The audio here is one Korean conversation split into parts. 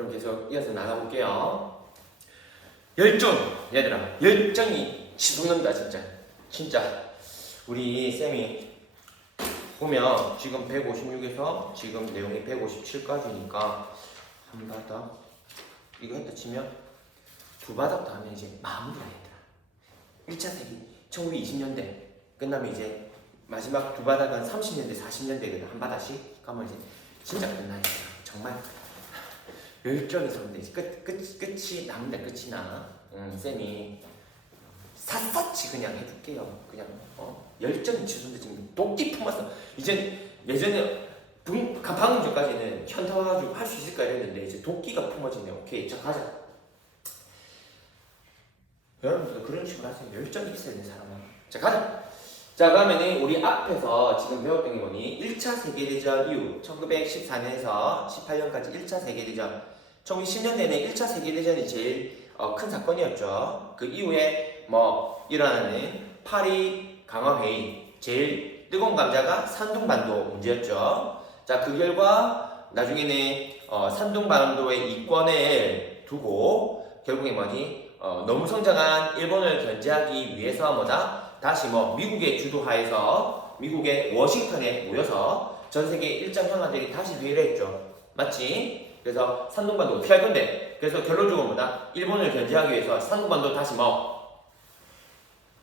그럼 계속 이어서 나가볼게요. 열정! 얘들아, 열정이 치솟는다, 진짜. 우리 쌤이 보면 지금 156에서 지금 내용이 157까지니까 한 바닥, 이거 했다 치면 두 바닥 더 하면 이제 마무리가 얘들아. 1차 세기 1920년대 끝나면 이제 마지막 두 바닥은 30년대, 40년대거든. 한 바닥씩 가면 이제 진짜 끝나요. 정말 열정이 섰는데 이제 끝이 남는다. 끝이 나. 쌤이 샅샅이 그냥 해줄게요. 그냥 열정이 치솟는데 지금 도끼 품었어. 이제 예전에 방금 전까지는 현타 와가지고 할 수 있을까 이랬는데 이제 도끼가 품어지네. 오케이, 자 가자. 여러분들도 그런 식으로 하세요. 열정이 있어야 되는 사람은. 자 가자. 자 그러면은 우리 앞에서 지금 배웠던 게 뭐니? 1차 세계대전 이후 1914년에서 18년까지 1차 세계대전, 1910년대에는 1차 세계대전이 제일 큰 사건이었죠. 그 이후에 뭐 일어나는 파리 강화회의, 제일 뜨거운 감자가 산둥반도 문제였죠. 자 그 결과 나중에는 산둥반도의 이권을 두고 결국에 뭐니? 너무 성장한 일본을 견제하기 위해서 뭐다? 다시 미국의 주도하에서 미국의 워싱턴에 모여서 전 세계 일장 형아들이 다시 회의를 했죠. 맞지? 그래서 산둥반도 어떻게 할 건데? 그래서 결론적으로 뭐다? 일본을 견제하기 위해서 산둥반도 다시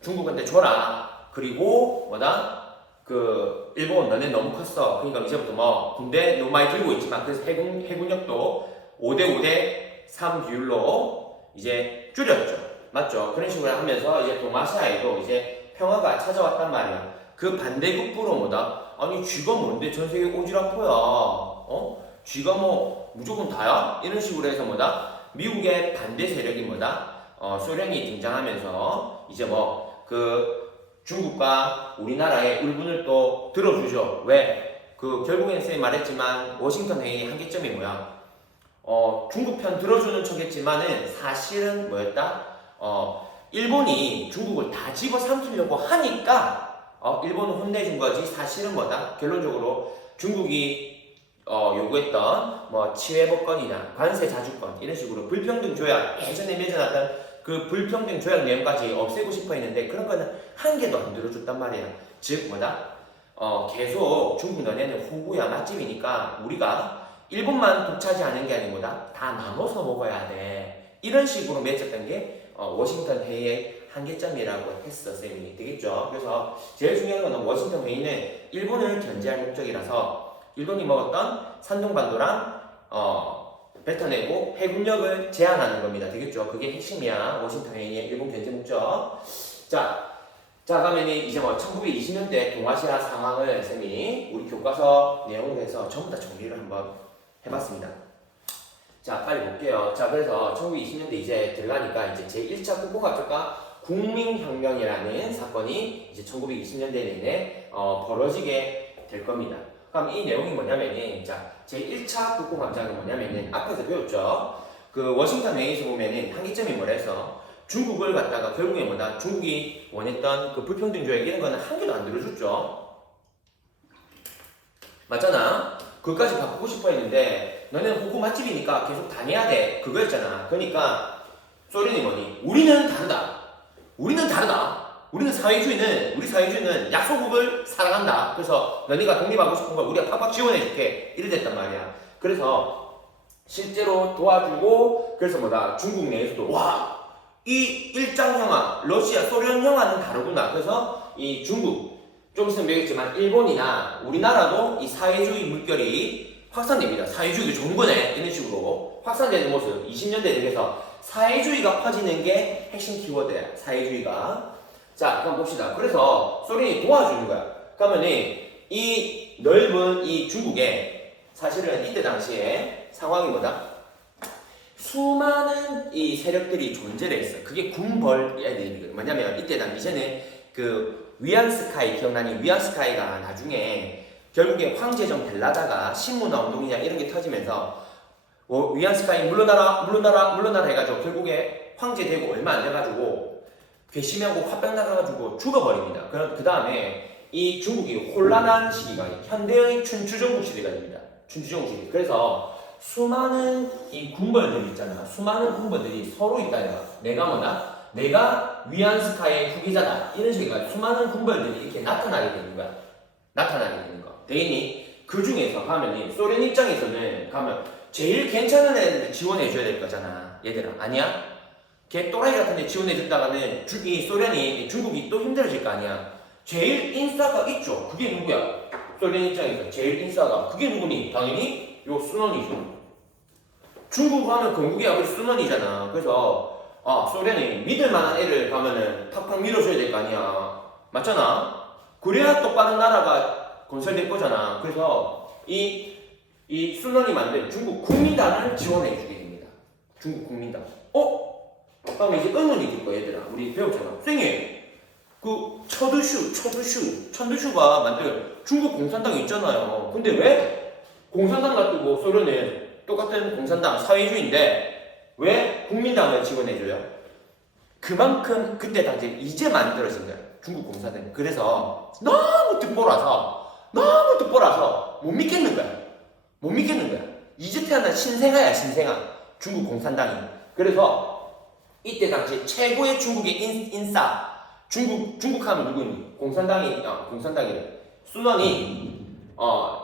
중국한테 줘라. 그리고 뭐다? 그 일본 너네 너무 컸어. 그러니까 이제부터 군대 너무 많이 들고 있지만 그래서 해군력도 5대 3 비율로 이제 줄였죠. 맞죠? 그런 식으로 하면서 이제 동아시아에도 이제 평화가 찾아왔단 말이야. 그 반대급부로 뭐다? 아니 쥐가 뭔데 전 세계 오지랖포야. 쥐가 무조건 다야? 이런 식으로 해서 뭐다? 미국의 반대 세력이 뭐다? 소련이 등장하면서 이제 그 중국과 우리나라의 울분을 또 들어주죠. 왜? 그 결국에는 쌤이 말했지만 워싱턴 회의의 한계점이 뭐야? 중국 편 들어주는 척했지만은 사실은 뭐였다? 일본이 중국을 다 집어삼키려고 하니까 일본은 혼내준 거지. 사실은 뭐다? 결론적으로 중국이 요구했던 치외법권이나 관세 자주권 이런 식으로 불평등 조약, 예전에 맺어놨던 그 불평등 조약 내용까지 없애고 싶어 했는데 그런 거는 한 개도 안 들어줬단 말이야. 즉 뭐다? 계속 중국 너네는 호구야 맛집이니까 우리가 일본만 독차지하는 게 아니고 다 나눠서 먹어야 돼. 이런 식으로 맺었던 게 워싱턴 회의의 한계점이라고 했어, 쌤이. 되겠죠? 그래서 제일 중요한 거는 워싱턴 회의는 일본을 견제할 목적이라서 일본이 먹었던 산둥반도랑 뱉어내고 해군력을 제한하는 겁니다. 되겠죠? 그게 핵심이야. 워싱턴 회의의 일본 견제 목적. 자 그러면 이제 1920년대 동아시아 상황을 쌤이 우리 교과서 내용으로 해서 전부 다 정리를 한번 해봤습니다. 자, 빨리 볼게요. 자, 그래서 1920년대 이제 들어가니까 이제 제1차 국공합작과 국민혁명이라는 사건이 이제 1920년대 내내 벌어지게 될 겁니다. 그럼 이 내용이 뭐냐면은, 자, 제1차 국공합작은 뭐냐면은, 앞에서 배웠죠? 그 워싱턴 회의에서 보면은 한계점이 뭐래서 중국을 갖다가 결국에 뭐다? 중국이 원했던 그 불평등 조약 이런 거는 한 개도 안 들어줬죠? 맞잖아? 그것까지 바꾸고 싶어 했는데 너네는 호구 맛집이니까 계속 당해야 돼. 그거였잖아. 그러니까 소련이 뭐니? 우리는 다르다. 우리 사회주의는 약소국을 사랑한다. 그래서 너네가 독립하고 싶은 걸 우리가 팍팍 지원해줄게. 이래 됐단 말이야. 그래서 실제로 도와주고 그래서 뭐다? 중국 내에서도 이 일장형화, 러시아, 소련 형화는 다르구나. 그래서 이 중국, 좀 있으면 배우겠지만 일본이나 우리나라도 이 사회주의 물결이 확산됩니다. 사회주의가 좋은 거네. 이런 식으로 확산되는 모습. 20년대 되면서 사회주의가 퍼지는 게 핵심 키워드야. 사회주의가. 자, 그럼 봅시다. 그래서 소련이 도와주는 거야. 그러면은 이 넓은 이 중국에 사실은 이때 당시에 상황이 뭐다? 수많은 이 세력들이 존재를 했어. 그게 군벌이거든. 뭐냐면 이때 당시에는 그 위안스카이 기억나니? 위안스카이가 나중에 결국에 황제정 되려다가 신문화 운동이냐 이런 게 터지면서 위안스카이 물러나라 해가지고 결국에 황제 되고 얼마 안 돼가지고 괘씸하고 화병 나가가지고 죽어버립니다. 그 다음에 이 중국이 혼란한 시기가 현대의 춘추전국 시대가 됩니다. 춘추전국 시대. 그래서 수많은 이 군벌들이 있잖아. 수많은 군벌들이 서로 있다 이거. 내가 뭐다? 내가 위안스카의 후계자다. 이런 식으로 수많은 군벌들이 이렇게 나타나게 되는 거야. 나타나게 되는 거. 대인이 그 중에서 가면 소련 입장에서는 가면 제일 괜찮은 애들 지원해줘야 될 거잖아. 얘들아 아니야? 걔 또라이 같은 애 지원해준다가는 이 소련이 중국이 또 힘들어질 거 아니야. 제일 인싸가 있죠. 그게 누구야? 소련 입장에서 제일 인싸가 그게 누구니? 당연히 요 순원이죠. 중국 하면 건국이야. 그래서 순원이잖아. 그래서 소련이 믿을 만한 애를 가면은 탁탁 밀어줘야 될 거 아니야. 맞잖아? 그래야 똑바른 나라가 건설될 거잖아. 그래서 이 순원이 만든 중국 국민당을 지원해 주게 됩니다. 중국 국민당. 그럼 이제 의문이 들 거야, 얘들아. 우리 배웠잖아. 선생님, 그 천두슈가 만든 중국 공산당이 있잖아요. 근데 왜 공산당 놔두고 소련은 똑같은 공산당 사회주의인데 왜 국민당을 지원해줘요? 그만큼 그때 당시에 이제 만들어진 거야. 중국 공산당이. 그래서 너무 듣보라서 못 믿겠는 거야. 못 믿겠는 거야. 이제 태어난 신생아야, 신생아. 중국 공산당이. 그래서 이때 당시 최고의 중국의 인싸. 중국 하면 누구니? 공산당이래. 순원이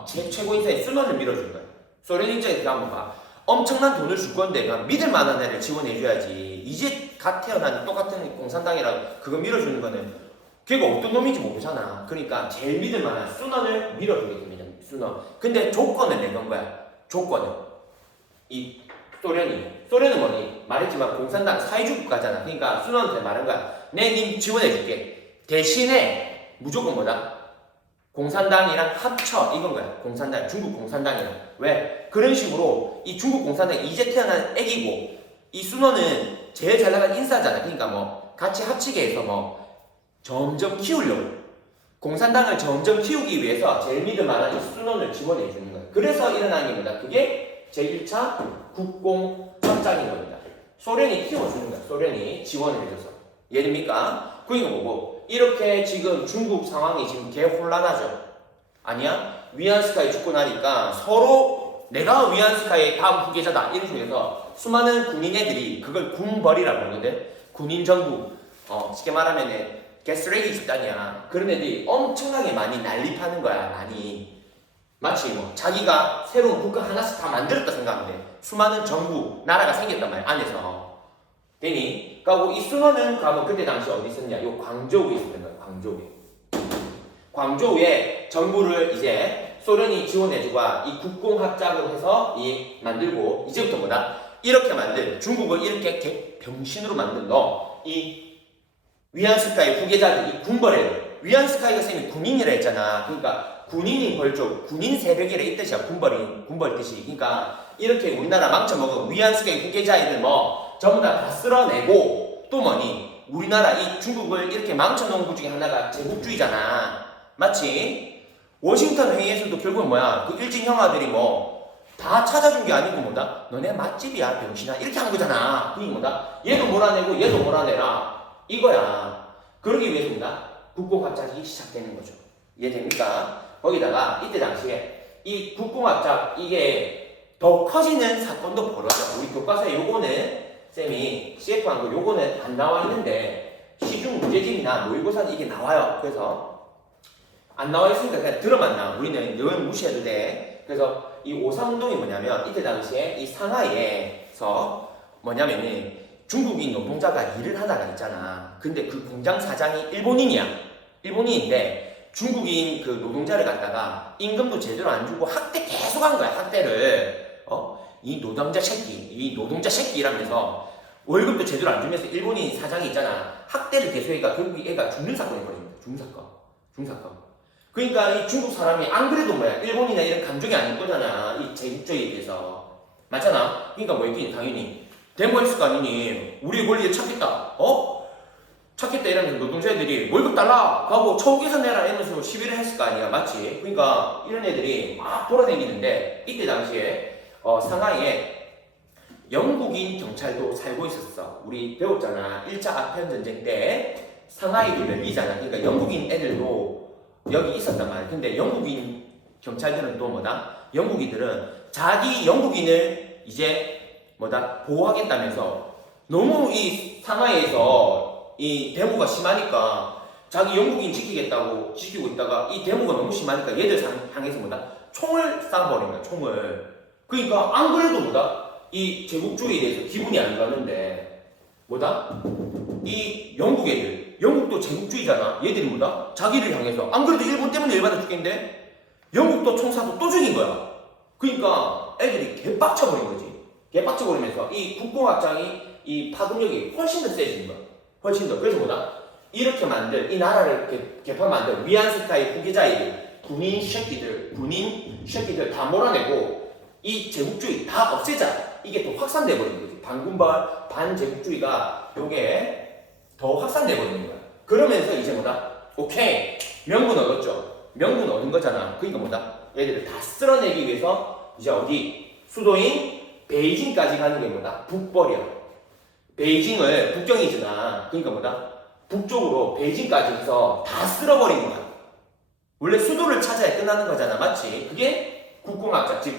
최고 인사의 순원을 밀어준 거야. 소련 입장에서 한번 봐. 엄청난 돈을 줄 건데 믿을 만한 애를 지원해줘야지. 이제 갓 태어난 똑같은 공산당이랑 그거 밀어주는 거는 걔가 어떤 놈인지 모르잖아. 그러니까 제일 믿을 만한 순원을 밀어주게 됩니다. 순원. 근데 조건을 내건 거야. 조건을. 이 소련은 뭐니? 말했지만 공산당 사회주의 국가잖아. 그러니까 순원한테 말한 거야. 님 지원해줄게. 대신에 무조건 뭐다? 공산당이랑 합쳐. 이건 거야. 공산당, 중국 공산당이랑. 왜? 그런 식으로 이 중국 공산당이 이제 태어난 애기고 이 순원은 제일 잘 나간 인싸잖아. 그러니까 뭐 같이 합치게 해서 뭐 점점 키우려고. 공산당을 점점 키우기 위해서 제일 믿을 만한 이 순원을 지원해 주는 거야. 그래서 일어난 게 뭐다? 그게 제1차 국공협작인 겁니다. 소련이 키워주는 거야. 소련이 지원을 해줘서. 이해됩니까? 그러니까 뭐고 이렇게 지금 중국 상황이 지금 개혼란하죠. 아니야? 위안스카이 죽고 나니까 서로 내가 위안스카이의 다음 후계자다 이런 식으로 수많은 군인애들이 그걸 군벌이라고 하거든. 군인 정부. 쉽게 말하면은 개쓰레기 집단이야. 그런 애들이 엄청나게 많이 난립하는 거야. 많이. 마치 뭐 자기가 새로운 국가 하나씩 다 만들었다 생각하면 돼. 수많은 정부, 나라가 생겼단 말이야. 안에서. 되니? 그리고 이 순원은 가면 그때 당시 어디 있었냐? 요 광저우에 있었던 거야. 광저우에 정부를 이제 소련이 지원해주고 이 국공합작을 해서 만들고 이제부터 뭐다? 이렇게 만든 중국을 이렇게 병신으로 만든 이 위안스카이 후계자들 이 군벌에 위안스카이가 쌤이 군인이라 했잖아. 그러니까 군인인 벌쪽 군인 새벽이라 이 뜻이야. 군벌 뜻이. 그러니까 이렇게 우리나라 망쳐먹은 위안스카이 후계자애들 뭐 전부 다 쓸어내고 또 뭐니 우리나라 이 중국을 이렇게 망쳐놓은 것 중에 하나가 제국주의잖아. 맞지? 워싱턴 회의에서도 결국은 뭐야? 그 일진 형아들이 뭐 다 찾아준 게 아니고 뭐다? 너네 맛집이야 병신아 이렇게 한 거잖아. 그게 뭐다? 얘도 몰아내고 얘도 몰아내라 이거야. 그러기 위해서 뭐다? 국공합작이 시작되는 거죠. 이해됩니까? 거기다가 이때 당시에 이 국공합작 이게 더 커지는 사건도 벌어져. 우리 교과서에 요거는 쌤이 CF한 거 요거는 안 나와 있는데 시중 문제집이나 모의고사는 이게 나와요. 그래서 안 나와 있으니까 그냥 들어만 나. 우리는 영 무시해도 돼. 그래서 이 5.3운동이 뭐냐면 이때 당시에 이 상하이에서 뭐냐면은 중국인 노동자가 일을 하다가 있잖아. 근데 그 공장 사장이 일본인이야. 일본인인데 중국인 그 노동자를 갖다가 임금도 제대로 안 주고 학대 계속 한 거야. 학대를. 이 노동자 새끼 이라면서 월급도 제대로 안 주면서 일본인 사장이 있잖아. 학대를 계속해가 결국 얘가 죽는 사건이 벌어집니다. 중사건. 그러니까 이 중국 사람이 안 그래도 뭐야 일본이나 이런 감정이 아닐 거잖아. 이 제국주의에 대해서. 맞잖아. 그러니까 뭐 있긴 당연히 데모했을 거 아니니. 우리의 권리에 찾겠다. 찾겠다 이러면서 노동자들이 월급 달라 하고 처우개선 내라 이러면서 시위를 했을 거 아니야. 맞지? 그러니까 이런 애들이 막 돌아다니는데 이때 당시에 상하이에 영국인 경찰도 살고 있었어. 우리 배웠잖아. 1차 아편전쟁 때 상하이도 멸리잖아. 그러니까 영국인 애들도 여기 있었단 말이야. 근데 영국인 경찰들은 또 뭐다? 영국인들은 자기 영국인을 이제 보호하겠다면서 너무 이 상하이에서 이 데모가 심하니까 자기 영국인 지키겠다고 지키고 있다가 이 데모가 너무 심하니까 얘들 향해서 총을 쏴버린 거야, 총을. 그러니까 안 그래도 이 제국주의에 대해서 기분이 안 가는데 이 영국 애들, 영국도 제국주의잖아. 얘들이 자기를 향해서 안 그래도 일본 때문에 열받아 죽겠는데 영국도 총 쏴서 또 죽인 거야. 그러니까 애들이 개빡쳐버린 거지. 개빡쳐버리면서 이 국공학장이 이 파급력이 훨씬 더 세지는 거야. 훨씬 더. 그래서 이렇게 만들, 이 나라를 개판 만들 위안스카이 후계자애들, 군인 새끼들 다 몰아내고 이 제국주의 다 없애자. 이게 더 확산돼 버리는 거지. 반군발 반제국주의가 요게 더 확산돼 버리는 거야. 그러면서 이제 오케이, 명분 얻었죠. 명분 얻은 거잖아. 그러니까 얘들을 다 쓸어내기 위해서 이제 어디 수도인 베이징까지 가는 게 북벌이야. 베이징을 북경이잖아. 그러니까 북쪽으로 베이징까지 해서 다 쓸어버린 거야. 원래 수도를 찾아야 끝나는 거잖아, 맞지? 그게 국공학자, 즉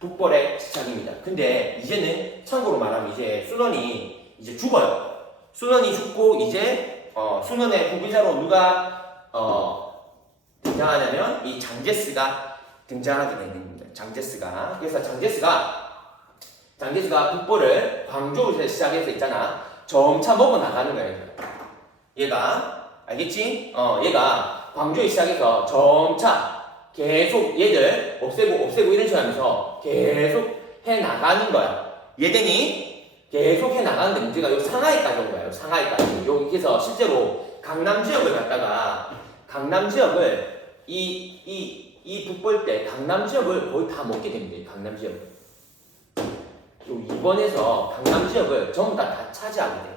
북벌의 시작입니다. 근데 이제는 참고로 말하면 이제 순원이 이제 죽어요. 순원이 죽고 이제 순원의 후계자로 누가 등장하냐면 이 장제스가 등장하게 되는 겁니다. 장제스가. 그래서 장제스가 북벌을 광저우에서 시작해서 있잖아. 점차 먹어 나가는 거예요. 얘가 알겠지? 얘가 광주에 시작해서 점차 계속 얘들 없애고 이런 식으로 하면서 계속 해 나가는 거야. 얘들이 계속 해 나가는데 문제가 여기 상하이까지 온 거야. 상하이까지. 여기서 실제로 강남 지역을 갖다가 강남 지역을 이 북벌 때 강남 지역을 거의 다 먹게 됩니다. 강남 지역. 이번에서 강남 지역을 전부 다 차지하게 돼.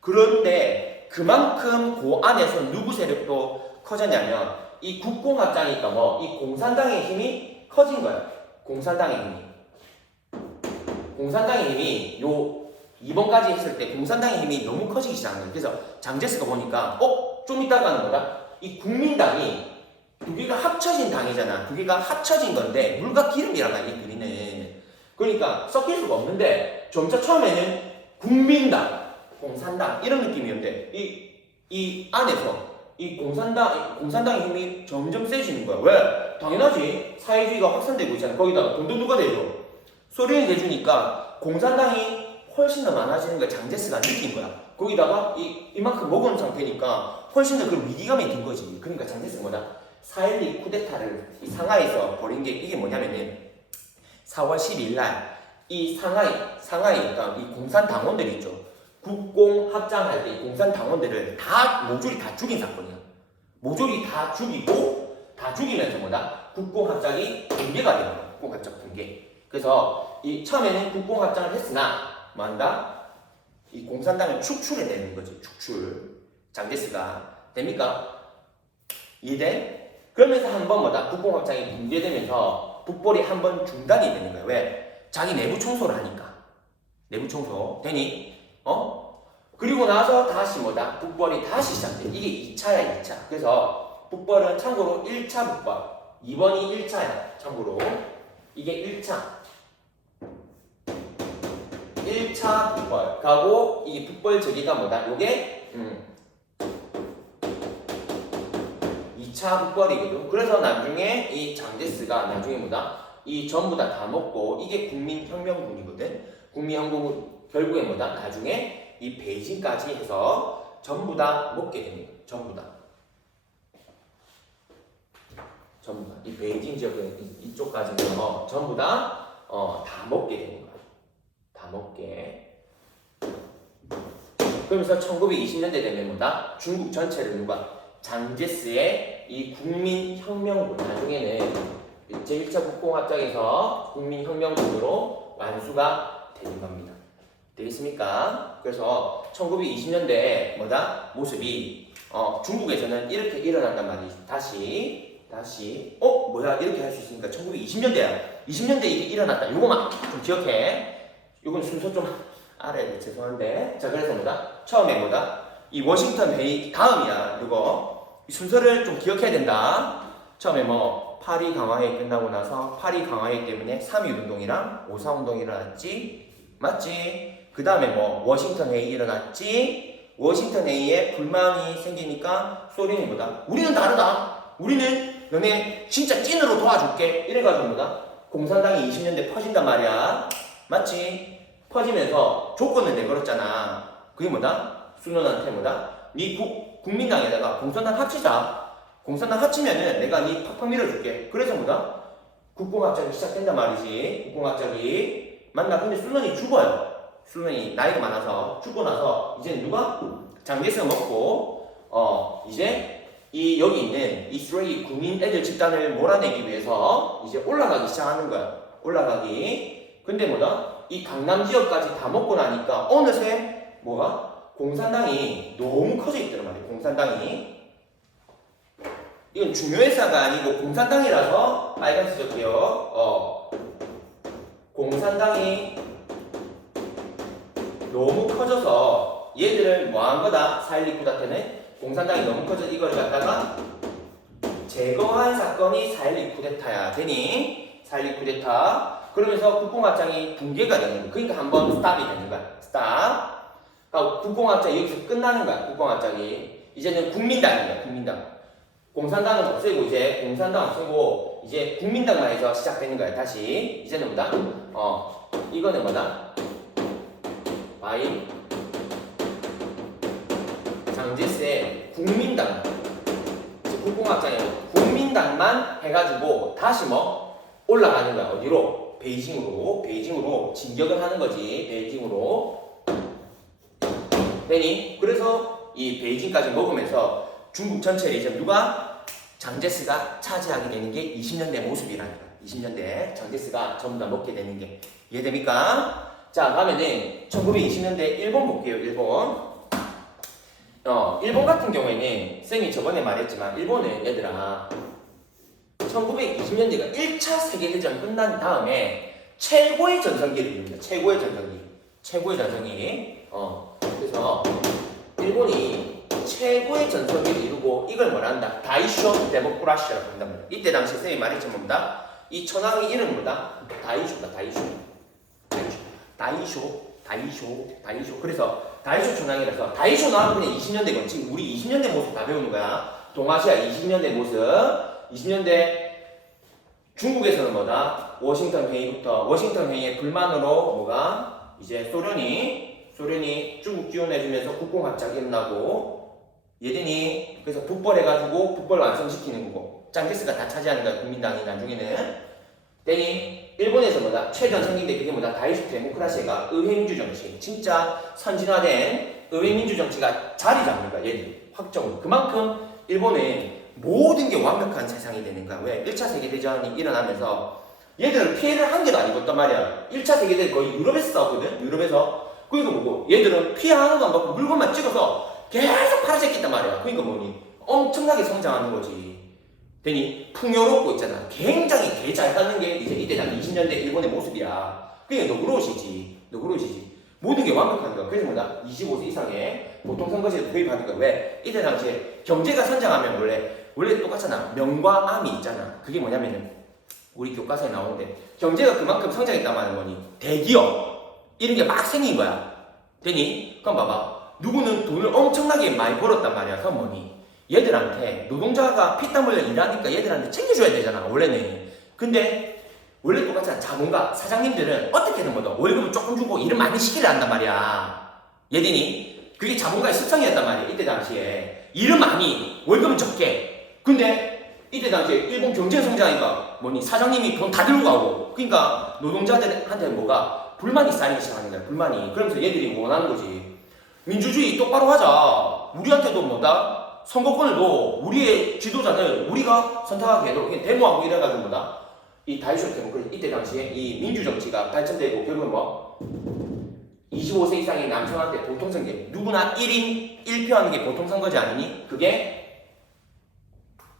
그런데 그만큼 그 안에서 누구 세력도 커졌냐면 이 국공합장이니까 이 공산당의 힘이 커진 거야. 공산당의 힘이 이번까지 했을 때 공산당의 힘이 너무 커지기 시작한 거야. 그래서 장제스가 보니까 좀 있다가는 이 국민당이 두 개가 합쳐진 당이잖아. 두 개가 합쳐진 건데 물과 기름이란 이 둘이는. 그러니까 섞일 수가 없는데 점차 처음에는 국민당, 공산당 이런 느낌이었는데 이 안에서 이 공산당의 힘이 점점 세지는 거야. 왜? 당연하지. 사회주의가 확산되고 있잖아. 거기다가 돈도 누가 대줘? 소련이 대주니까 공산당이 훨씬 더 많아지는 걸 장제스가 느낀 거야. 거기다가 이만큼 먹은 상태니까 훨씬 더 그 위기감이 든 거지. 그러니까 장제스가 4.12 쿠데타를 이 상하이에서 벌인 게 이게 뭐냐면은 4월 12일 날 이 상하이니까 이 공산당원들 있죠. 국공합장할 때 이 공산당원들을 모조리 다 죽인 사건이야. 모조리 다 죽이면서 국공합장이 붕괴가 되는 거야. 국공합장 붕괴. 그래서 처음에는 국공합장을 했으나 이 공산당을 축출해내는 거지. 축출. 장제스가 됩니까? 이해돼? 그러면서 한번 국공합장이 붕괴되면서 북벌이 한번 중단이 되는 거야. 왜? 자기 내부 청소를 하니까. 내부 청소 되니? 그리고 나서 다시 북벌이 다시 시작돼. 이게 2차야, 2차. 그래서 북벌은 참고로 1차 북벌, 2번이 1차야. 참고로 이게 1차. 1차 북벌. 가고 이 북벌 저기가 요게 2차 북벌이거든. 그래서 나중에 이 장제스가 나중에 이 전부 다 먹고 이게 국민혁명군이거든. 국민혁명군 결국에 나중에 이 베이징까지 해서 전부 다 먹게 됩니다. 전부 다. 이 베이징 지역은 이쪽까지는 전부 다 먹게 되는 거야. 다 먹게. 그러면서 1920년대 되면 중국 전체를 장제스의 이 국민혁명군, 나중에는 제1차 국공합작에서 국민혁명군으로 완수가 되는 겁니다. 되겠습니까? 그래서 1920년대 모습이 중국에서는 이렇게 일어난단 말이지. 다시 이렇게 할 수 있으니까 1920년대야. 20년대에 이게 일어났다. 요거만 좀 기억해. 요건 순서 좀 알아야 돼. 죄송한데. 자, 그래서 처음에 이 워싱턴 회의 다음이야. 이거 이 순서를 좀 기억해야 된다. 처음에 파리 강화회 끝나고 나서 파리 강화회 때문에 3.1 운동이랑 5.4 운동이 일어났지? 맞지? 그 다음에 뭐 워싱턴 회의 일어났지? 워싱턴 회의에 불만이 생기니까 소련이 뭐다? 우리는 다르다. 우리는 너네 진짜 찐으로 도와줄게. 이래가지고 뭐다? 공산당이 20년대 퍼진단 말이야. 맞지? 퍼지면서 조건을 내걸었잖아. 그게 뭐다? 수노한테 뭐다? 네 국민당에다가 공산당 합치자. 공산당 합치면은 내가 네 팍팍 밀어줄게. 그래서 뭐다? 국공합작이 시작된단 말이지. 국공합작이. 맞나? 근데 수논이 죽어요. 수논이 나이가 많아서 죽고 나서 이제 누가? 장제스가 먹고 이제 이 여기 있는 이스라엘 국민 애들 집단을 몰아내기 위해서 이제 올라가기 시작하는 거야. 올라가기. 근데 뭐다? 이 강남 지역까지 다 먹고 나니까 어느새 뭐가? 공산당이 너무 커져 있더란 말이야. 공산당이. 이건 중요회사가 아니고 공산당이라서 빨간색 적게요. 공산당이 너무 커져서 얘들을 뭐 한 거다? 4.16 쿠데타는 공산당이 너무 커져 이걸 갖다가 제거한 사건이 4.16 쿠데타야. 되니? 4.16 쿠데타. 그러면서 국공합작이 붕괴가 되는 거야. 그러니까 한번 스탑이 되는 거야. 스탑. 그러니까 국공합작이 여기서 끝나는 거야. 국공합작이. 이제는 국민당이야. 국민당. 공산당은 없애고 이제 공산당 없애고 이제 국민당만 해서 시작되는 거야. 다시 이제는 뭐다? 이거는 뭐다? 바이 장제스의 국민당. 이제 국공합작이고 국민당만 해가지고 다시 뭐 올라가는 거야. 어디로? 베이징으로 진격을 하는 거지. 베이징으로. 되니? 그래서 이 베이징까지 먹으면서 중국 전체를 이제 누가? 장제스가 차지하게 되는 게 20년대 모습이라니까. 20년대 장제스가 전부 다 먹게 되는 게. 이해됩니까? 자, 다음에는 1920년대 일본 볼게요. 일본 같은 경우에는 쌤이 저번에 말했지만 일본은 얘들아 1920년대가 1차 세계대전 끝난 다음에 최고의 전성기를 이룹니다. 최고의 전성기. 그래서 일본이 최고의 전성기를 이루고 이걸 뭐라 한다? 다이쇼 데모크라시라고 한단 말이야. 이때 당시 쌤이 말했지만 뭐다? 이 천황의 이름은 뭐다? 다이쇼다. 다이쇼. 그래서 다이쇼 천황이라서 다이쇼 나오면 그냥 20년대 건 지금 우리 20년대 모습 다 배우는 거야. 동아시아 20년대 모습. 20년대 중국에서는 뭐다? 워싱턴 회의의 불만으로 뭐가? 이제 소련이 중국 지원해주면서 국공합작이 일어나고 얘들이 그래서 북벌해가지고 북벌 완성시키는 거고 장제스가 다 차지하는 거야. 국민당이 나중에는. 되니 일본에서 뭐다? 최전성기인데 그게 뭐다? 다이쇼 데모크라시가 의회민주 정치 진짜 선진화된 의회민주 정치가 자리 잡는 거야. 얘들이 확정으로. 그만큼 일본은 모든 게 완벽한 세상이 되는 거야. 왜? 1차 세계대전이 일어나면서 얘들은 피해를 한 개도 안 입었단 말이야. 1차 세계대전 거의 유럽에서 싸우거든. 유럽에서. 그러니까 뭐고 얘들은 피해 하나도 안 받고 물건만 찍어서 계속 팔아제꼈단 말이야. 그러니까 뭐니? 엄청나게 성장하는 거지. 되니 풍요롭고 있잖아. 굉장히 개 잘 사는 게 이제 이때 당 20년대 일본의 모습이야. 그러니까 너그러우시지. 모든 게 완벽한 거야. 그래서 뭐다? 25세 이상의 보통 선거제도 도입하는 거야. 왜? 이때 당시에 경제가 성장하면 원래 똑같잖아. 명과 암이 있잖아. 그게 뭐냐면은 우리 교과서에 나오는데 경제가 그만큼 성장했단 말은 뭐니? 대기업 이런 게 막 생긴 거야. 되니? 그럼 봐봐. 누구는 돈을 엄청나게 많이 벌었단 말이야. 그럼 뭐니? 얘들한테 노동자가 피땀 흘려 일하니까 얘들한테 챙겨줘야 되잖아. 원래는. 근데 원래 똑같잖아. 자본가 사장님들은 어떻게든 뭐다 월급을 조금 주고 일을 많이 시키려 한단 말이야. 얘들이 그게 자본가의 습성이었단 말이야. 이때 당시에 일은 많이 월급은 적게. 근데 이때 당시에 일본 경제 성장하니까 뭐니 사장님이 돈 다 들고 가고. 그러니까 노동자들한테 뭐가 불만이 쌓이기 시작하는 거야. 불만이. 그러면서 얘들이 원하는 거지. 민주주의 똑바로 하자. 우리한테도 뭐다? 선거권을 도 우리의 지도자를 우리가 선택하게 해도 그냥 데모하고 이래가지고 뭐다? 이 다이쇼 데모크라시 이때 당시에 이 민주정치가 발전되고 결국은 뭐 25세 이상의 남성한테 보통선거 누구나 1인 1표 하는 게 보통선거제 아니니? 그게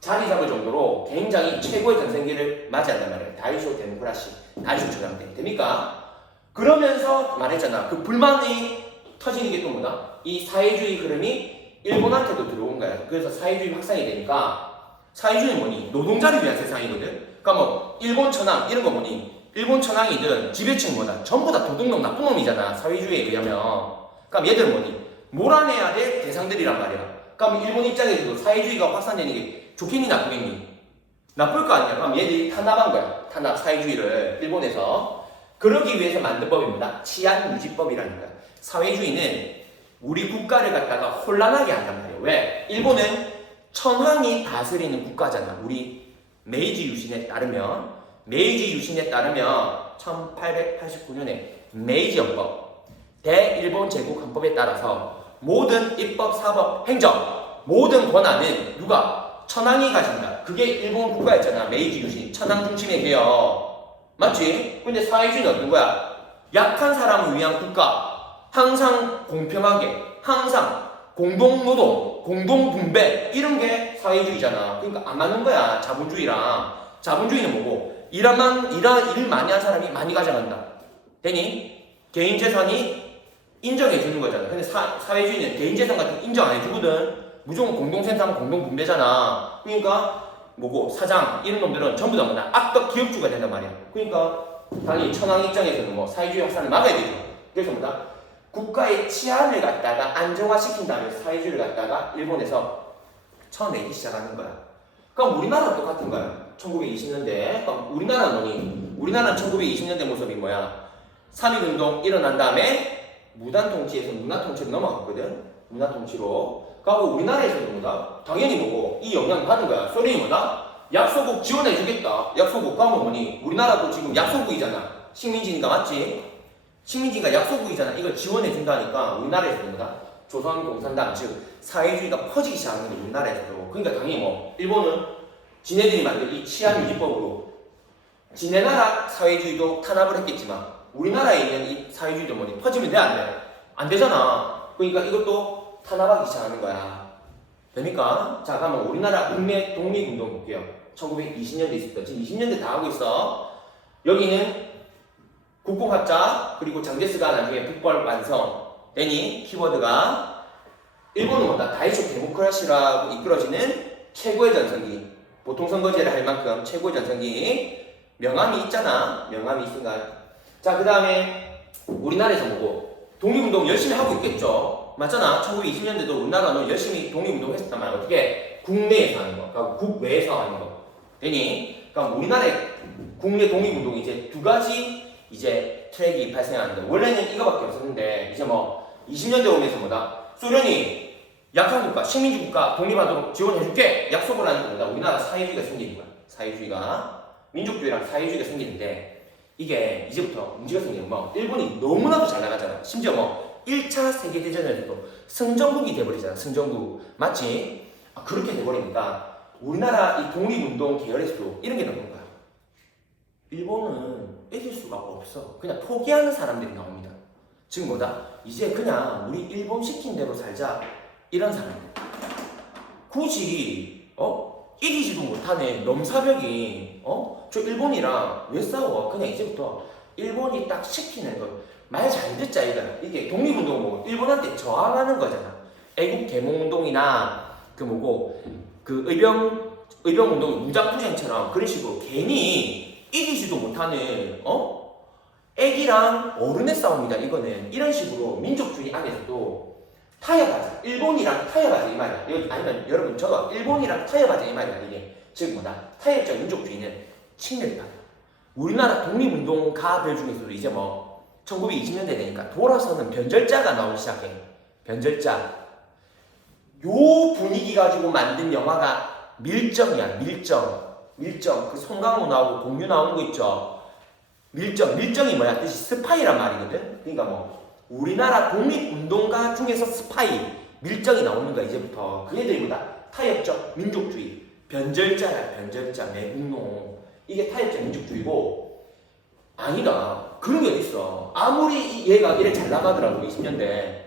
자리 잡을 정도로 굉장히 최고의 전성기를 맞이한단 말이에요. 다이쇼 데모크라시 다이쇼 전당대 됩니까? 그러면서 말했잖아. 그 불만이 터지는 게 또 뭐다? 이 사회주의 흐름이 일본한테도 들어온 거야. 그래서 사회주의 확산이 되니까 사회주의는 뭐니? 노동자를 위한 세상이거든. 그러니까 뭐 일본 천황 이런 거 뭐니? 일본 천황이든 지배층 뭐다 전부 다 도둑놈 나쁜 놈이잖아. 사회주의에 의하면. 그럼 얘들은 뭐니? 몰아내야 될 대상들이란 말이야. 그럼 일본 입장에서도 사회주의가 확산되는 게 좋겠니 나쁘겠니? 나쁠 거 아니야. 그럼 얘들이 탄압한 거야. 탄압 사회주의를 일본에서. 그러기 위해서 만든 법이 뭐다? 치안유지법이라는 거야. 사회주의는 우리 국가를 갖다가 혼란하게 한단 말이야. 왜? 일본은 천황이 다스리는 국가잖아. 우리 메이지 유신에 따르면 1889년에 메이지 헌법 대일본 제국 헌법에 따라서 모든 입법, 사법, 행정 모든 권한은 누가? 천황이 가진다. 그게 일본 국가였잖아. 메이지 유신 천황 중심의 개혁 맞지? 근데 사회주의는 어떤 거야? 약한 사람을 위한 국가 항상 공평하게 항상 공동노동 공동분배 이런 게 사회주의잖아. 그러니까 안 맞는 거야. 자본주의는 뭐고? 일 많이 한 사람이 많이 가져간다. 되니? 개인 재산이 인정해 주는 거잖아. 근데 사회주의는 개인 재산 같은 거 인정 안 해주거든. 무조건 공동생산, 공동분배잖아. 그러니까 뭐고 사장 이런 놈들은 전부 다 뭐다 악덕 기업주가 된단 말이야. 그러니까 당연히 천황 입장에서는 뭐 사회주의 확산을 막아야 되죠. 그래서 뭐다 국가의 치안을 갖다가 안정화시킨 다음에 사회주의를 갖다가 일본에서 쳐내기 시작하는 거야. 그럼 우리나라도 똑같은 거야. 1920년대. 그럼 우리나라는 뭐니? 우리나라는 1920년대 모습이 뭐야? 3.1운동 일어난 다음에 무단통치에서 문화통치로 넘어갔거든. 문화통치로. 그리고 우리나라에서도 뭐다? 당연히 뭐고 이 영향을 받은 거야. 소련이 뭐다? 약소국 지원해주겠다. 약소국 가면 뭐니? 우리나라도 지금 약소국이잖아. 식민지니까 맞지? 식민지가 약소국이잖아. 이걸 지원해준다니까 우리나라에서도 뭐다? 조선공산당 즉 사회주의가 퍼지기 시작하는 게 우리나라에서도. 그러니까 당연히 뭐 일본은 지네들이 만든 이 치안유지법으로 지네 나라 사회주의도 탄압을 했겠지만 우리나라에 있는 이 사회주의도 뭐니? 퍼지면 돼 안 돼? 안 되잖아. 그러니까 이것도 탄압하기 시작하는 거야. 됩니까? 자, 그러면 우리나라 국내 독립운동 볼게요. 1920년대 있었다. 지금 20년대 다 하고 있어. 여기는 국공합작 그리고 장제스가 나중에 북벌 완성 되니 키워드가 일본은 뭐다? 다이쇼 데모크라시라고 이끌어지는 최고의 전성기. 보통 선거제를 할 만큼 최고의 전성기. 명함이 있잖아. 명함이 있으니까. 자, 그 다음에 우리나라에서 뭐고? 독립운동 열심히 하고 있겠죠. 맞잖아. 1920년대도 우리나라는 열심히 독립운동 했었단 말이야. 어떻게? 국내에서 하는 거. 그러니까 국외에서 하는 거. 되니? 그러니까 우리나라의 국내 독립운동이 이제 두 가지 이제 트랙이 발생하는데 원래는 이거밖에 없었는데 이제 뭐 20년대 오면서 뭐다? 소련이 약한 국가, 식민지 국가 독립하도록 지원해줄게 약속을 하는 겁니다. 우리나라 사회주의가 생기는 거야. 사회주의가 민족주의랑 사회주의가 생기는데 이게 이제부터 문제가 생기는 뭐 일본이 너무나도 잘 나가잖아. 심지어 뭐 1차 세계대전에서도 승전국이 돼버리잖아. 승전국 맞지? 그렇게 돼버리니까 우리나라 이 독립운동 계열에서도 이런 게 나오는 거야. 일본은 이길 수가 없어. 그냥 포기하는 사람들이 나옵니다. 지금 뭐다? 이제 그냥 우리 일본 시킨 대로 살자 이런 사람들. 굳이 이기지도 못하네. 넘사벽이 저 일본이랑 왜 싸워? 그냥 이제부터 일본이 딱 시키는 거 말 잘 듣자 이거야. 이게 독립운동 뭐 일본한테 저항하는 거잖아. 애국 계몽운동이나 그 뭐고 그 의병운동 무장투쟁처럼 그런 식으로 괜히 이기지도 못하는 애기랑 어른의 싸움이다. 이거는 이런 식으로 민족주의 안에서도 타협하자. 일본이랑 타협하자 이 말이야. 아니면 여러분 저도 일본이랑 타협하자 이 말이야. 이게 즉 뭐다? 타협적 민족주의는 침략이다. 우리나라 독립운동가들 중에서도 이제 뭐 1920년대 되니까 돌아서는 변절자가 나오기 시작해. 변절자. 요 분위기 가지고 만든 영화가 밀정이야. 밀정. 그 송강호 나오고 공유 나오는 거 있죠. 밀정이 뭐야? 뜻이 스파이란 말이거든. 그러니까 뭐 우리나라 독립운동가 중에서 스파이 밀정이 나오는 거야. 이제부터 그 애들보다 타협적 민족주의 변절자야. 변절자 매국노. 이게 타협적 민족주의고 아니다. 그런 게 어딨어. 아무리 얘가 이래 잘 나가더라도 20년대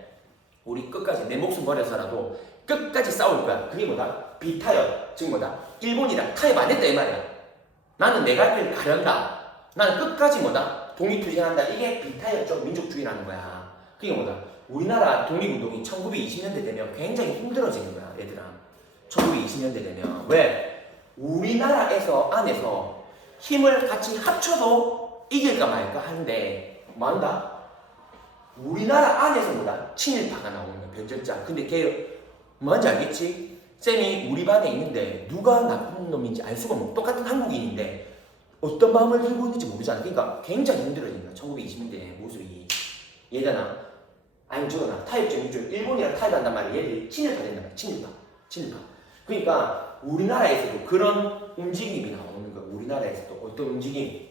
우리 끝까지 내 목숨 버려서라도 끝까지 싸울 거야. 그게 뭐다? 비타협. 즉 뭐다? 일본이랑 타협 안 했다 이 말이야. 나는 내 갈 길을 가련다. 나는 끝까지 뭐다? 독립투쟁한다. 이게 비타협적 민족주의라는 거야. 그게 뭐다? 우리나라 독립운동이 1920년대 되면 굉장히 힘들어지는 거야. 얘들아. 1920년대 되면. 왜? 우리나라에서 안에서 힘을 같이 합쳐도 이길까 말까 하는데 뭐 한다? 우리나라 안에서 뭐다? 친일파가 나오는 거야, 변절자. 근데 걔 뭔지 알겠지? 쌤이 우리 반에 있는데 누가 나쁜 놈인지 알 수가 없는, 똑같은 한국인인데 어떤 마음을 들고 있는지 모르잖아. 그러니까 굉장히 힘들어진다. 1920년대 모습이. 얘잖아. 아니 저거나 타협점 이쪽 일본이랑 타협한단 말이야. 얘들이 친일파 된단 말이야. 친일파. 그러니까 우리나라에서도 그런 움직임이 나오는 거야. 우리나라에서도 어떤 움직임?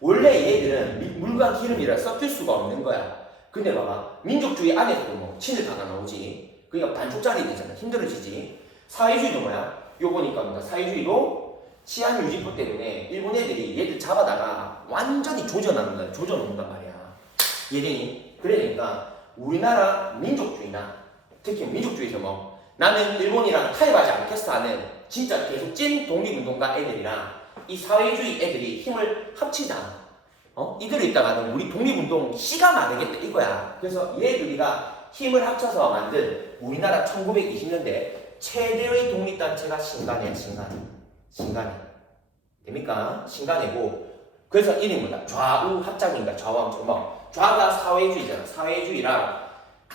원래 얘들은 물과 기름이라 섞일 수가 없는 거야. 근데 봐봐, 민족주의 안에서도 뭐 친일파가 나오지. 그러니까 반쪽짜리 되잖아. 힘들어지지. 사회주의도 뭐야? 요 보니까 뭔가 사회주의도 치안 유지법 때문에 일본 애들이 얘들 잡아다가 완전히 조져놓는단 말이야. 얘들이. 그러니까 우리나라 민족주의나 특히 민족주의에서 뭐 나는 일본이랑 타협하지 않겠어 하는 진짜 계속 찐 독립운동가 애들이랑 이 사회주의 애들이 힘을 합치자. 이대로 있다가는 우리 독립운동 씨가 마르겠다 이거야. 그래서 얘들이가 힘을 합쳐서 만든 우리나라 1920년대 최대의 독립단체가 신간이야. 신간이. 됩니까? 신간이고. 그래서 이름이 뭐다? 좌우 합작인가? 좌우 합작. 뭐 좌가 사회주의잖아. 사회주의랑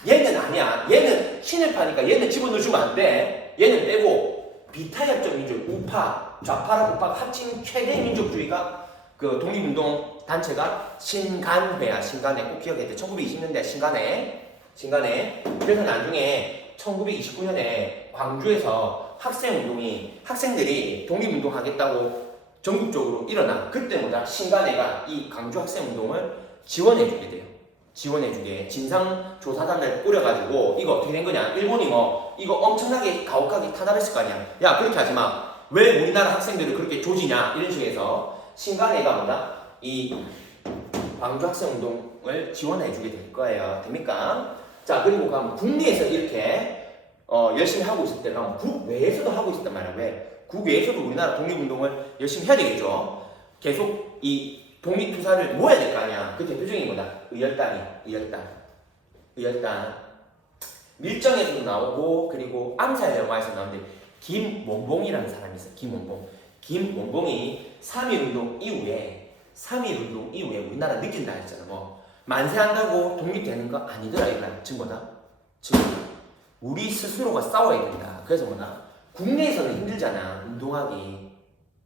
얘는 아니야. 얘는 친일파니까 얘는 집어넣어주면 안 돼. 얘는 빼고 비타협적 민족 우파, 좌파랑 우파가 합친 최대 민족주의가 그 독립운동 단체가 신간회야. 신간회 꼭 기억해야 돼. 1920년대 신간회. 그래서 나중에 1929년에 광주에서 학생들이 독립운동 하겠다고 전국적으로 일어나. 그때마다 신간회가 이 광주 학생운동을 지원해주게 돼요. 지원해주게. 진상조사단을 꾸려가지고 이거 어떻게 된 거냐. 일본이 뭐 이거 엄청나게 가혹하게 탄압했을 거 아니야. 야 그렇게 하지 마. 왜 우리나라 학생들을 그렇게 조지냐. 이런 식에서 신간회가 뭐다? 이 광주 학생운동을 지원해주게 될 거예요. 됩니까? 자 그리고 가면 국내에서 이렇게 열심히 하고 있을 때 가면 국외에서도 하고 있었단 말이야. 왜? 국외에서도 우리나라 독립운동을 열심히 해야 되겠죠. 계속 이 독립투사를 모아야 될 거 아니야. 그 대표적인 거다. 의열단이야. 의열단. 밀정에서도 나오고 그리고 암살 영화에서 나오는데 김원봉이라는 사람이 있어. 김원봉이 3.1운동 이후에 우리나라 느낀다 했잖아. 뭐 만세한다고 독립되는 거 아니더라 이거야. 지금 우리 스스로가 싸워야 된다. 그래서 국내에서는 힘들잖아. 운동하기.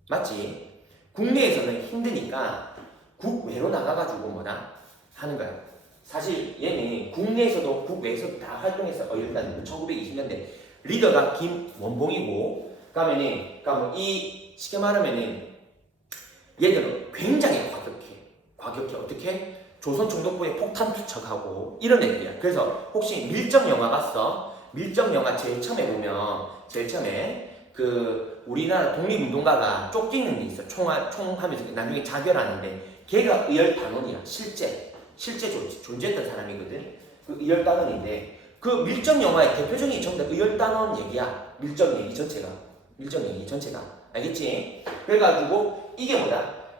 맞지? 국내에서는 힘드니까 국외로 나가가지고 하는 거야. 사실 얘는 국내에서도 국외에서도 다 활동했어. 일단 1920년대 리더가 김원봉이고 가면은 쉽게 말하면은 얘들은 굉장히 과격해. 어떻게? 조선 총독부에 폭탄 투척하고 이런 애들이야. 그래서 혹시 밀정 영화 봤어? 밀정 영화 제일 처음에 그 우리나라 독립운동가가 쫓기는 게 있어. 총 하면서 나중에 자결하는데 걔가 의열단원이야. 실제 존재했던 사람이거든. 그 의열단원인데 그 밀정 영화의 대표적인 전부 다 의열단원 얘기야. 밀정 얘기 전체가. 알겠지? 그래가지고 이게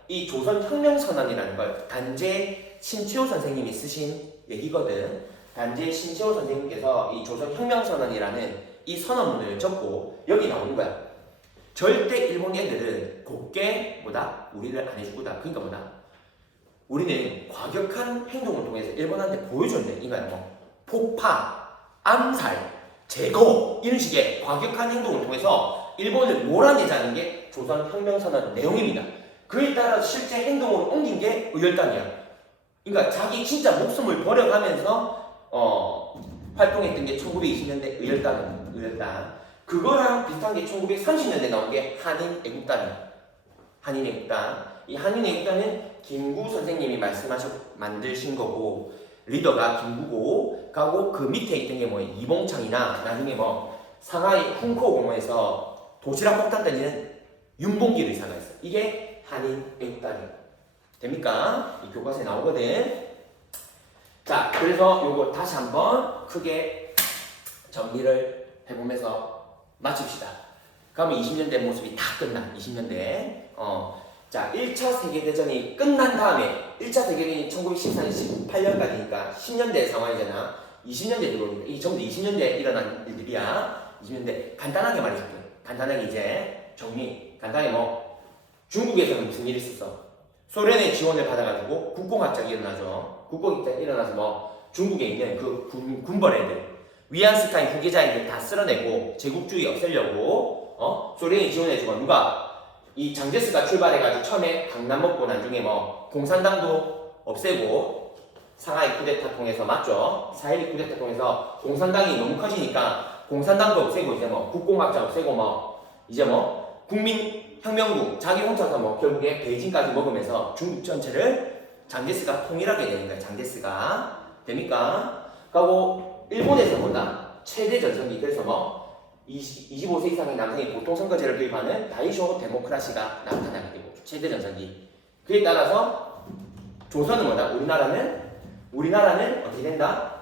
이 조선혁명선언이라는 걸 단재 신치호 선생님이 쓰신 얘기거든. 단재 신치호 선생님께서 이 조선혁명선언이라는 이 선언문을 적고 여기 나오는 거야. 절대 일본 애들은 곱게 우리를 안 해줄 거다. 그러니까 우리는 과격한 행동을 통해서 일본한테 보여줬네. 이거야. 폭파, 암살, 제거 이런 식의 과격한 행동을 통해서 일본을 몰아내자는 게 조선혁명선언 내용입니다. 그에 따라 실제 행동으로 옮긴 게 의열단이야. 그러니까 자기 진짜 목숨을 버려가면서 활동했던 게 1920년대 의열단. 그거랑 비슷한 게 1930년대 나온 게 한인애국단이야. 이 한인애국단은 김구 선생님이 만드신 거고 리더가 김구고 가고 그 밑에 있던 게 이봉창이나 나중에 상하이 훈코공원에서 도시락 폭탄 던지는 윤봉길 의사가 있어. 이게 한인애국단이야. 됩니까? 이 교과서에 나오거든. 자, 그래서 요거 다시 한번 크게 정리를 해보면서 마칩시다. 그러면 20년대 모습이 다 끝나. 20년대. 자, 1차 세계대전이 끝난 다음에 1차 세계대전이 1914년, 18년까지니까 10년대 상황이잖아. 20년대 들어오니까 이 전부 20년대에 일어난 일들이야. 20년대 간단하게 말해줄게. 간단하게 이제 정리 간단히 뭐 중국에서는 무슨 일이 있었어? 소련의 지원을 받아가지고 국공합작이 일어나죠. 국공합작이 일어나서 뭐 중국에 있는 그 군벌애들 위안스카인 후계자애들 다 쓸어내고 제국주의 없애려고 소련이 지원해주고 누가 이 장제스가 출발해가지고 처음에 강남 먹고 나중에 뭐 공산당도 없애고 상하이 쿠데타 통해서 맞죠? 4.12 쿠데타 통해서 공산당이 너무 커지니까 공산당도 없애고 이제 뭐 국공합작 없애고 뭐 이제 뭐 국민혁명국 자기 혼자서 뭐 결국에 베이징까지 먹으면서 중국 전체를 장제스가 통일하게 되는 거예요. 장제스가 됩니까? 그리고 일본에서 뭐다? 최대 전성기 그래서 뭐 25세 이상의 남성이 보통 선거제를 도입하는 다이쇼 데모크라시가 나타나게 되고 최대 전성기 그에 따라서 조선은 뭐다? 우리나라는 어떻게 된다?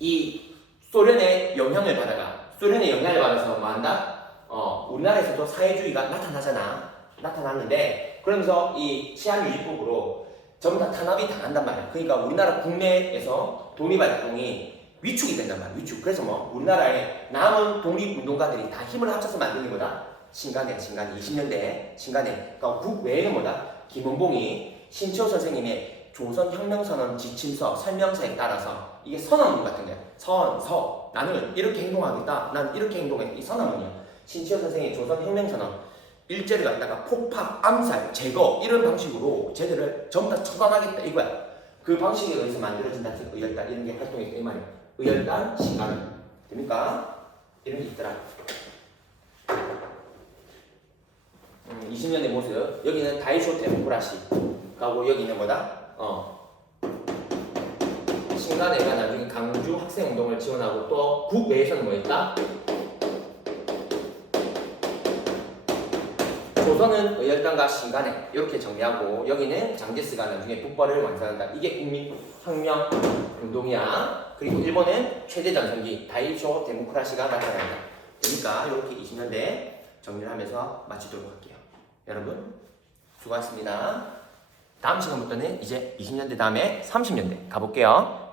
이 소련의 영향을 받아서 뭐 한다? 우리나라에서도 사회주의가 나타났는데 그러면서 이 치안유지법으로 전부 다 탄압이 당한단 말이야. 그러니까 우리나라 국내에서 독립활동이 위축이 된단 말이야. 위축. 그래서 뭐 우리나라의 남은 독립운동가들이 다 힘을 합쳐서 만드는 거다. 신간행 20년대 신간행. 그러니까 국외에는 뭐다? 김원봉이 신치호 선생님의 조선혁명선언 지침서 설명서에 따라서 이게 선언문 같은 거야. 서 나는 이렇게 행동하겠다. 난 이렇게 행동했다. 이 선언문이야. 신치호 선생의 조선혁명선언 일제를 갖다가 폭파, 암살, 제거 이런 방식으로 쟤들을 전부 다 처단하겠다 이거야. 그 방식에 의해서 만들어진 단체가 의열단 이런 게 활동했다 이 말이야. 의열단, 신간은 됩니까? 이런 게 있더라. 20년의 모습. 여기는 다이쇼 데모크라시. 가고 여기는 뭐다? 신간회가 나중에 강주 학생운동을 지원하고 또 국외에서는 뭐 있다? 조선은 의열단과 신간회 이렇게 정리하고 여기는 장제스가 나중에 북벌을 완성한다. 이게 국민혁명운동이야. 그리고 일본은 최대 전성기 다이쇼 데모크라시가 나타난다. 그러니까 이렇게 20년대 정리를 하면서 마치도록 할게요. 여러분 수고하셨습니다. 다음 시간부터는 이제 20년대 다음에 30년대 가볼게요.